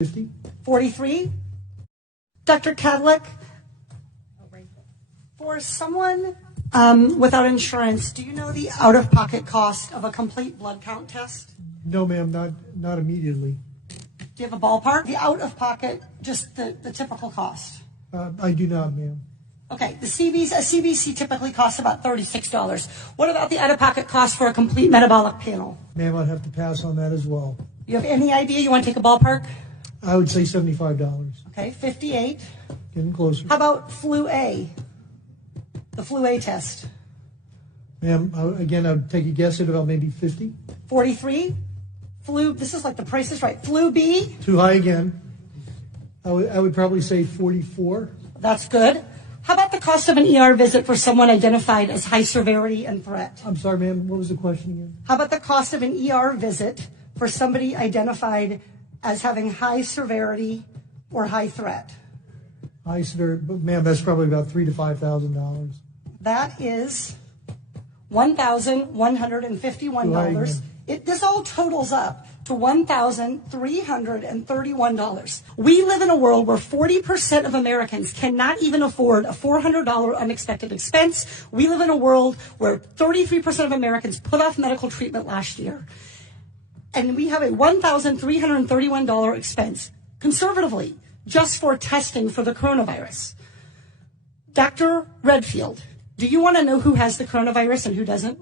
50. 43. Dr. Kadlec, for someone without insurance, do you know the out-of-pocket cost of a complete blood count test? No, ma'am, not immediately. Do you have a ballpark? The out-of-pocket, just the typical cost. I do not, ma'am. Okay, a CBC typically costs about $36. What about the out-of-pocket cost for a complete metabolic panel? Ma'am, I'd have to pass on that as well. You have any idea? You want to take a ballpark? I would say $75. Okay, 58. Getting closer. How about flu A? The flu A test. Ma'am, again, I would take a guess at about maybe 50. 43. Flu, this is like the Price is Right. Flu B. Too high again. I would probably say 44. That's good. How about the cost of an ER visit for someone identified as high severity and threat? I'm sorry, ma'am, what was the question again? How about the cost of an ER visit for somebody identified as having high severity or high threat? High severity, but ma'am, that's probably about $3,000 to $5,000. That is $1,151. This all totals up to $1,331. We live in a world where 40% of Americans cannot even afford a $400 unexpected expense. We live in a world where 33% of Americans put off medical treatment last year. And we have a $1,331 expense, conservatively, just for testing for the coronavirus. Dr. Redfield, do you want to know who has the coronavirus and who doesn't?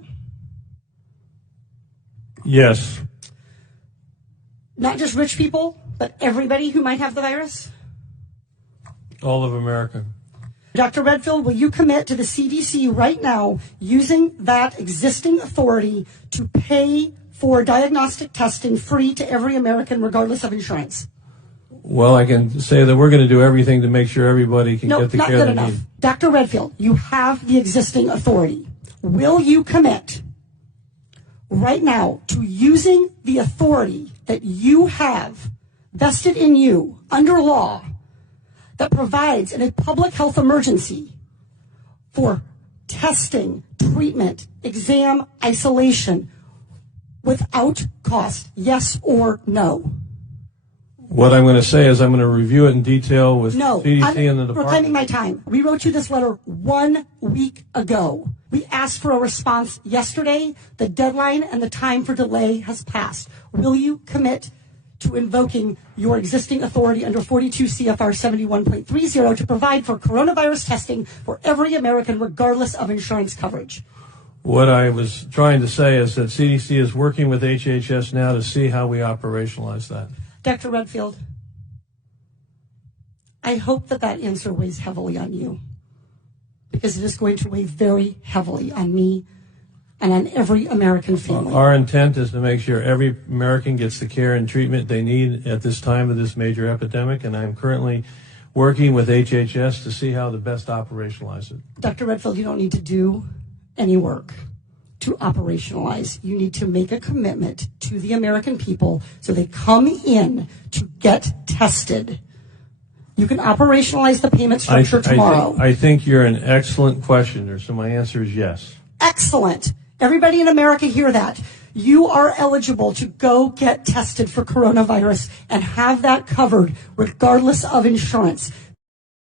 Yes. Not just rich people, but everybody who might have the virus? All of America. Dr. Redfield, will you commit to the CDC right now using that existing authority to pay for diagnostic testing free to every American regardless of insurance? Well, I can say that we're going to do everything to make sure everybody can get the care they need. Dr. Redfield, you have the existing authority. Will you commit right now to using the authority that you have vested in you under law that provides in a public health emergency for testing, treatment, exam, isolation without cost? Yes or no? What I'm going to say is I'm going to review it in detail with CDC and the department. Reclaiming my time. We wrote you this letter 1 week ago. We asked for a response yesterday. The deadline and the time for delay has passed. Will you commit to invoking your existing authority under 42 CFR 71.30 to provide for coronavirus testing for every American regardless of insurance coverage? What I was trying to say is that CDC is working with HHS now to see how we operationalize that. Dr. Redfield, I hope that answer weighs heavily on you, because it is going to weigh very heavily on me and on every American family. Our intent is to make sure every American gets the care and treatment they need at this time of this major epidemic, and I'm currently working with HHS to see how to best operationalize it. Dr. Redfield, you don't need to do any work to operationalize. You need to make a commitment to the American people so they come in to get tested. You can operationalize the payment structure tomorrow. I think you're an excellent questioner, so my answer is yes. Excellent. Everybody in America hear that. You are eligible to go get tested for coronavirus and have that covered regardless of insurance.